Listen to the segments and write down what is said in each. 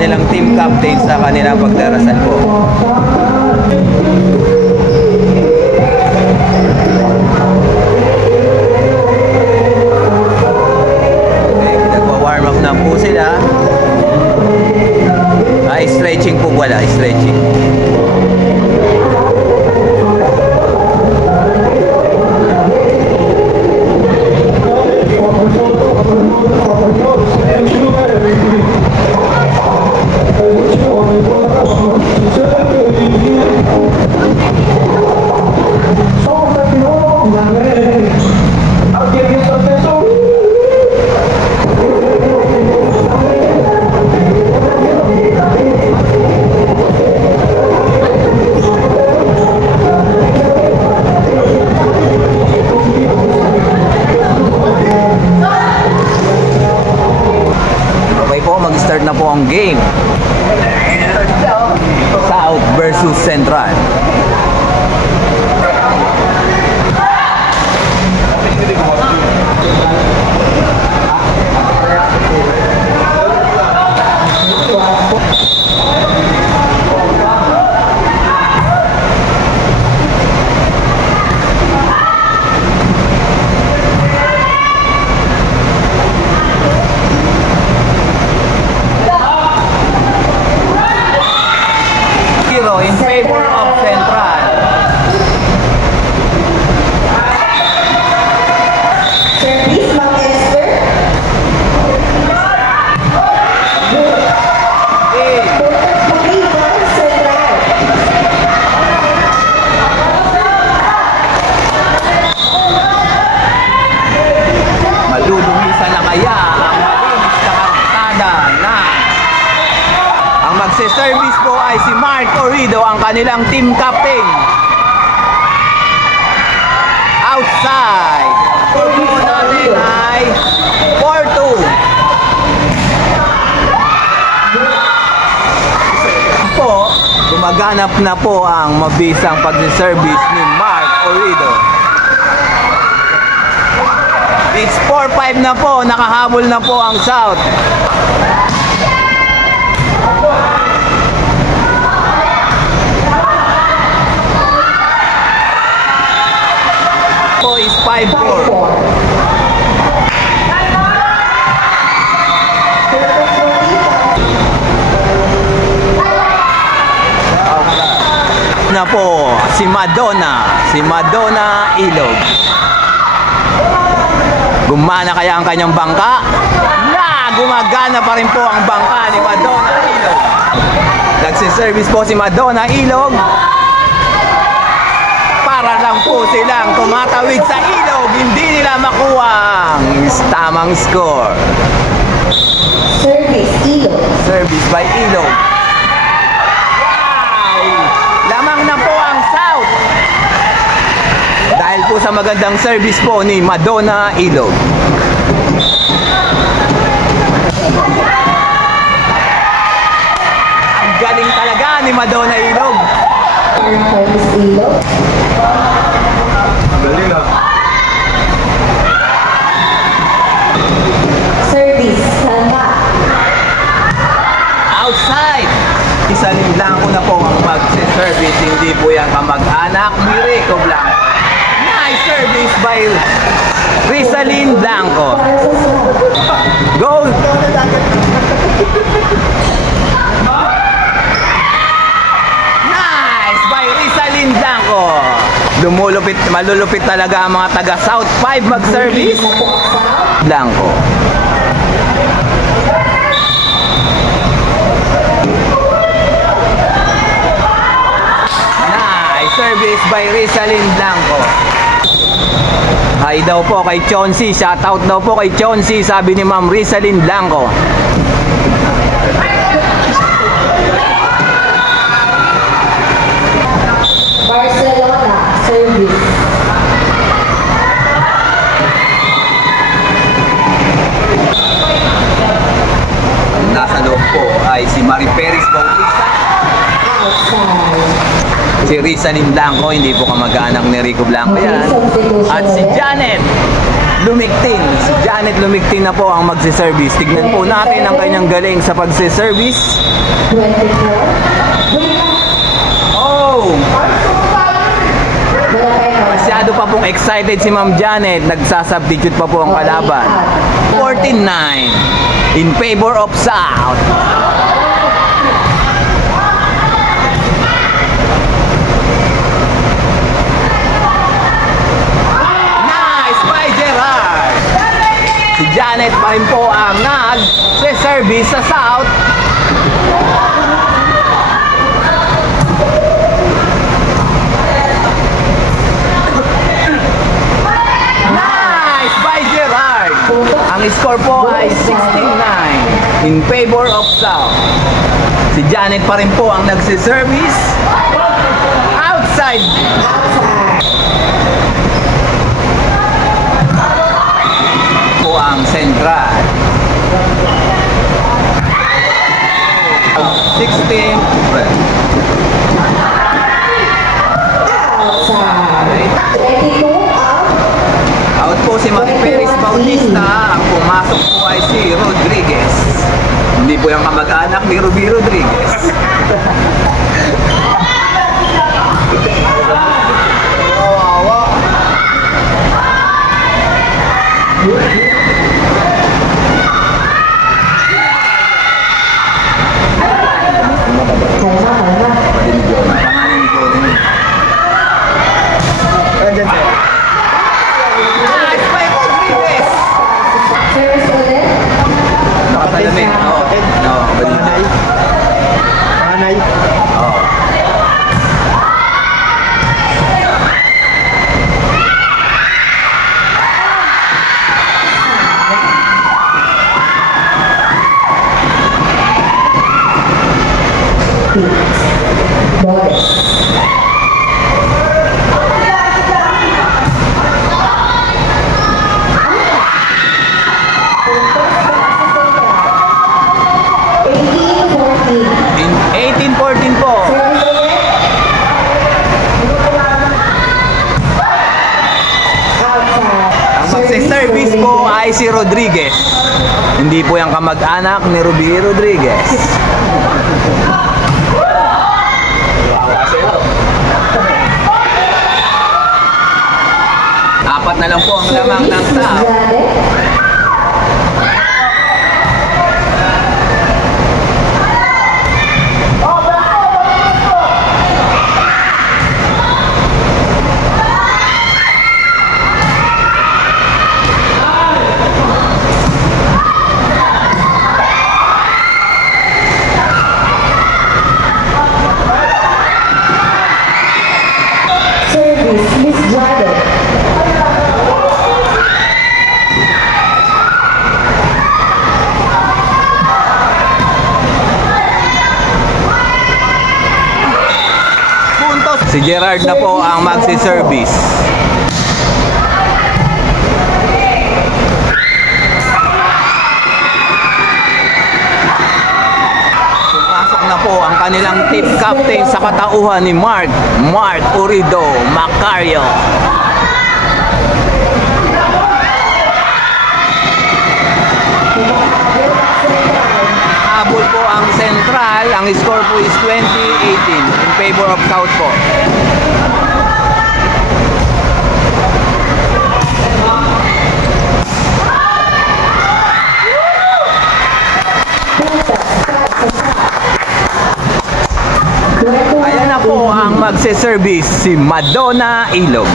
kanilang team captain sa kanilang pagdarasal po. Okay, nagwa-warm up na po sila. Stretching po wala, stretching. Mag-start na po ang game. South versus Central. In favor of Central. Service, Ma'am Esther. Central. Malulumisa na kaya ang malinis na kartada na ang magse-service po ay si Mark Orido, ang kanilang team captain. Outside. Score po natin ay 4-2. Po, gumaganap na po ang mabisang pag-service ni Mark Orido. It's 4-5 na po, nakahabol na po ang South. Po is 5-4. Na po si Madonna Ilog. Gumana kaya ang kanyang bangka? Gumagana pa rin po ang bangka ni Madonna Ilog. Nagsiservice po si Madonna Ilog. Para lang po silang tumatawid sa ilog, hindi nila makuha ang tamang score. Service, Ilog. Service by Ilog. Wow! Lamang na po ang South. Dahil po sa magandang service po ni Madonna Ilog. Ang galing talaga ni Madonna Ilog. Service, Ilog. Galing ah. Service, Salma. Outside. Isaling Blanco na po ang mag-service. Hindi po yan kamag-anak ni Rico Blanco. Nice service by Rizalyn Blanco. Go! Nice by Rizalyn Blanco. Malulupit talaga ang mga taga South 5 mag-service. Blanco. Nice service by Rizalyn Blanco. Hi daw po kay Chonsi. Shout out daw po kay Chonsi, sabi ni Ma'am Rizalyn Blanco. Barcelona, service. Ang nasa loob po ay si Marie Perez Bautista. Outside. Si Rizalyn Blanco, hindi po kamag-anak ni Rico Blanco yan. At si Janet Lumiktin. Si Janet Lumiktin na po ang magsiservice. Tignan po natin ang kanyang galing sa pagsiservice. 24. Oh! Masyado pa pong excited si Ma'am Janet. Nagsasubstitute pa po ang kalaban. 14-9 in favor of South. Nice by Gerard. Si Janet pa rin po ang nag-service sa South. Ang score po ay 16-9 in favor of South. Si Janet pa rin po ang nagsiservice. Outside. Po ang Central. 16. Out po si Mariferis Bautista. Ang pumasok po ay si Rodriguez. Hindi po yung kamag-anak ni Ruby Rodriguez. Nakasalamin. No, Balinay. Anay. In 18-14 po. Ang magsiservice po ay si Rodriguez. Hindi po yung kamag-anak ni Ruby Rodriguez. Apat na lang po ang lamang ng South. Si Gerard na po ang magsi-service. Pumasok na po ang kanilang team captain sa katauhan ni Mark Urido Macario. Habol po ang Central. Ang score po is 20-18 in favor of South po. Ayan na po ang magse-service si Madonna Ilog.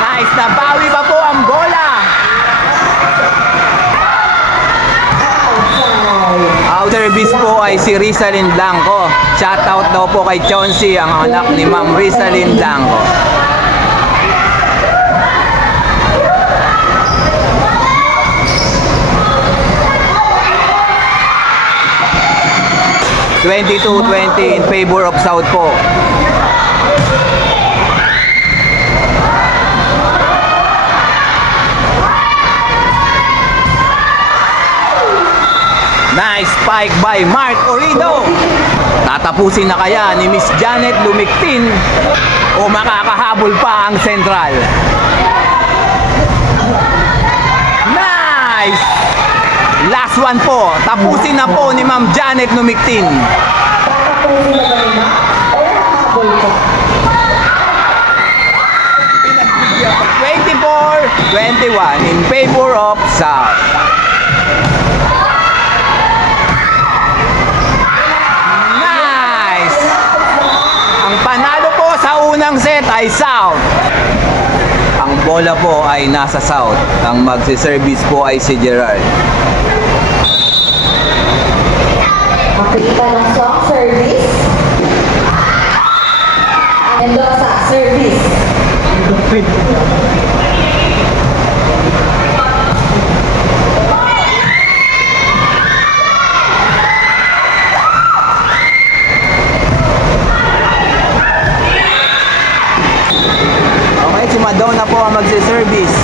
Nice, nabawi pa po ang bola. Out service po ay si Rizalyn Blanco. Shoutout daw po kay Chauncey, ang anak ni Ma'am Rizalyn Blanco. (22-20) in favor of South po. Nice spike by Mark Orido. Tatapusin na kaya ni Miss Janet Lumiktin o makakahabol pa ang Central? Nice! Last one po. Tapusin na po ni Ma'am Janet Lumiktin. Tatapusin na ba nila? O habol ko? 24-21 in favor of South. Nice! Ang panalo po sa unang set ay South. Ang bola po ay nasa South. Ang magsiservice po ay si Gerard. Makikita ng song service. Mendoza service. Okay, si Madonna po ang magsiservice.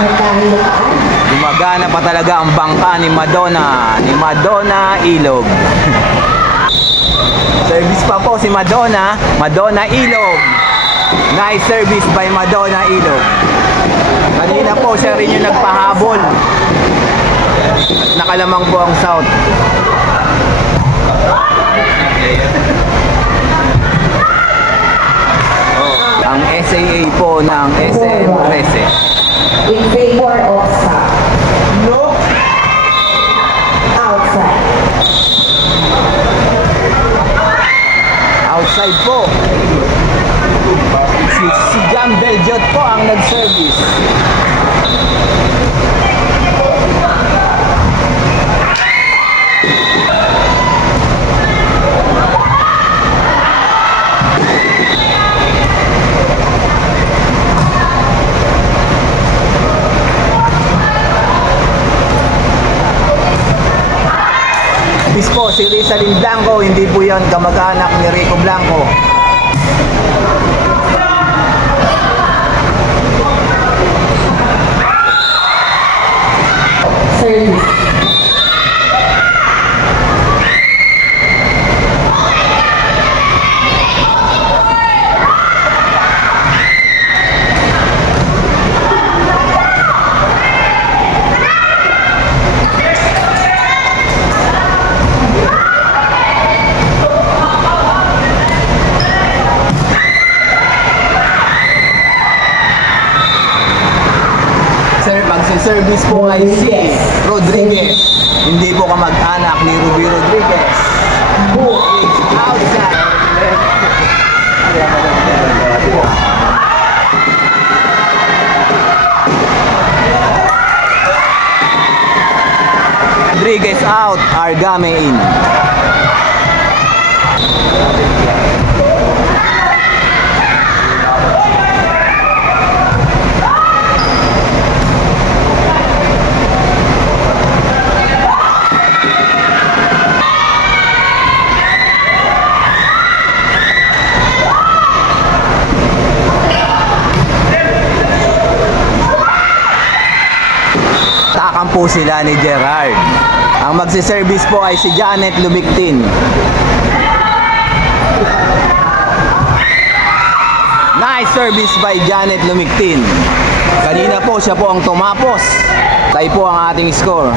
Nagkahilaan. Gumagana pa talaga ang bangka ni Madonna Ilog. Service pa po si Madonna Ilog. Nice service by Madonna Ilog. Kanina po siya rin yung nagpahabol. At nakalamang po ang South. Ang SAA po ng SM13. In favor of South. No. Outside. Outside po. Si Jam Beljot po ang nag-service. Miss po, si Rizalyn Blanco, hindi po yan kamag-anak ni Rico Blanco. Service. Service po ay si Rodriguez. Hindi po kamag-anak ni Ruby Rodriguez. Who is outside. Rodriguez out, Argame in. Takam po sila ni Gerard. Ang magsiservice po ay si Janet Lumiktin. Nice service by Janet Lumiktin. Kanina po siya po ang tumapos. Tayo po ang ating score.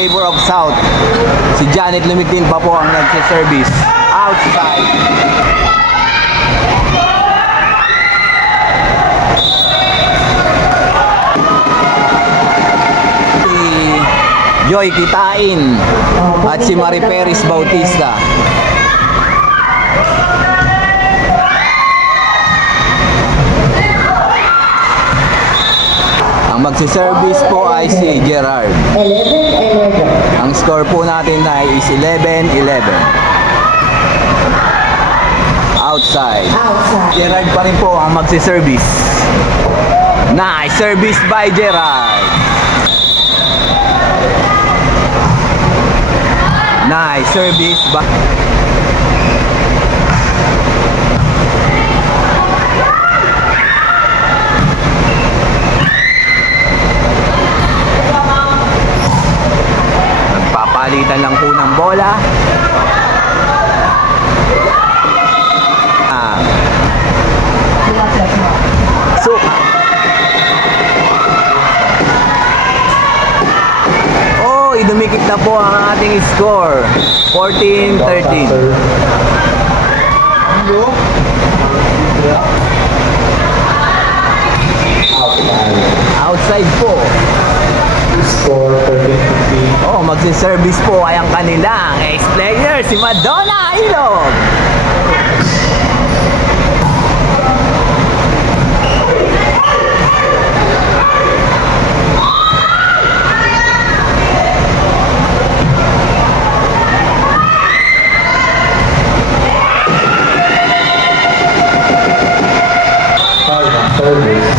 Favor of South. Si Janet Lumiktin pa po ang nagsiservice. Outside. Si Joy Kitain at si Mariperis Bautista. Ang magsiservice po ay si Gerard. 11-11. Ang score po natin ay is 11-11. Outside. Outside. Gerard pa rin po ang magsiservice. Nice service by Gerard. Nice service by Nagpapalitan lang po ng bola. So dumikit na po ang ating score. 14-13. Outside po. Score 13-15. Oh, magsiservice po ay ang kanilang ex-player, si Madonna Ilog. Service.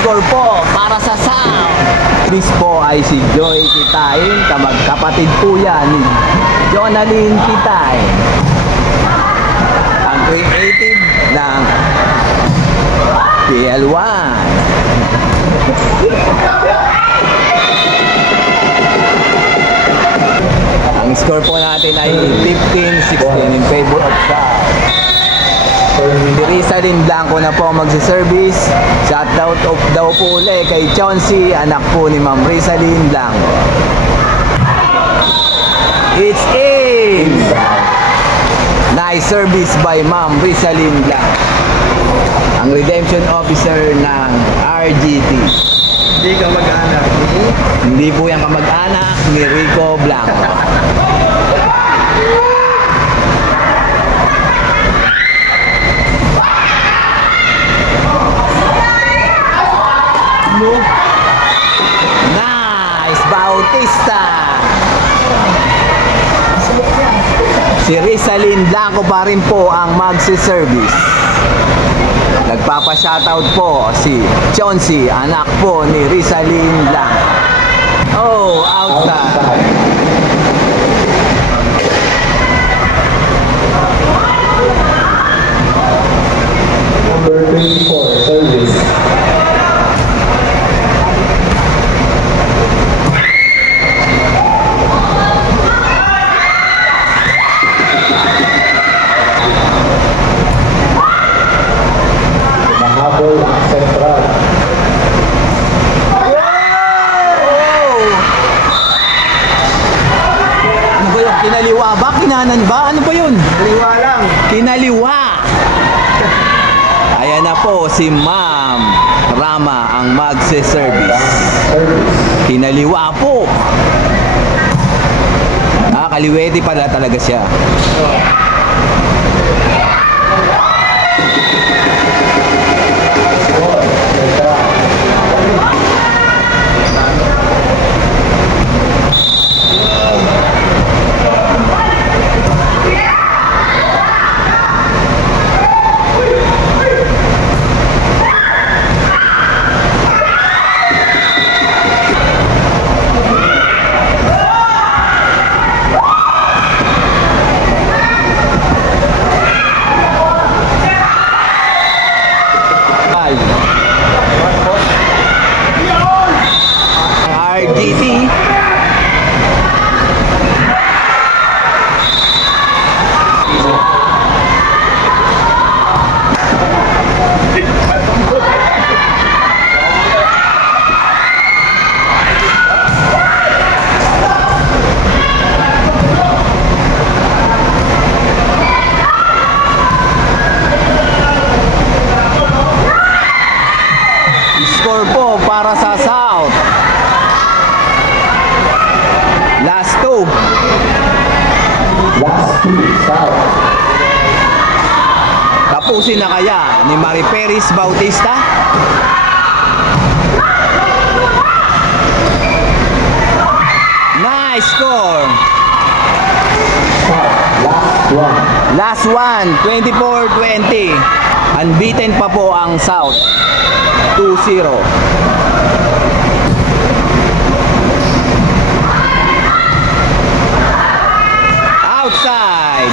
Score po para sa South. This po ay si Joy Kitain. Kapatid po yan ni Jonalyn Kitain. Ang creative ng PL1. Ang score po natin ay 15-16 in favor of South. Si Rizalyn Blanco na po magsiservice. Shoutout of daw po ulit kay Chauncey, anak po ni Ma'am Rizalyn Blanco. It's in! Nice service by Ma'am Rizalyn Blanco, ang redemption officer ng RGT. Hindi ka mag-anak. Hindi po yan kamag-anak ni Rico Blanco. Nice Bautista. Si Rizalyn Blanco pa rin po ang magsiservice. Nagpapa-shoutout po si Chauncey, anak po ni Rizalyn Blanco. Oh, outside. Number 24, service. Mahabol ang sentral. Ano ba yun? Kinaliwa ba? Kinanan ba? Ano ba yun? Liwa lang. Kinaliwa. Ayan na po si Ma'am Rama ang magse-service. Service. Kinaliwa po. Kaliwete pala talaga siya. Score, sentral. South. Tapusin na kaya ni Mariperis Bautista? Nice score! South. Last one. Last one, 24-20. Unbeaten pa po ang South. 2-0. Outside.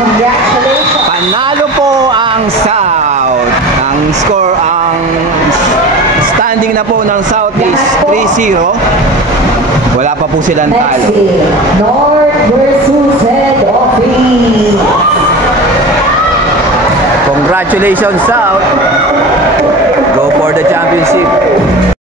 Congratulations. Panalo po ang South. Ang standing na po ng South is 3-0. Wala pa po silang Next talo. game, North versus Head Office. Congratulations South. Go for the championship.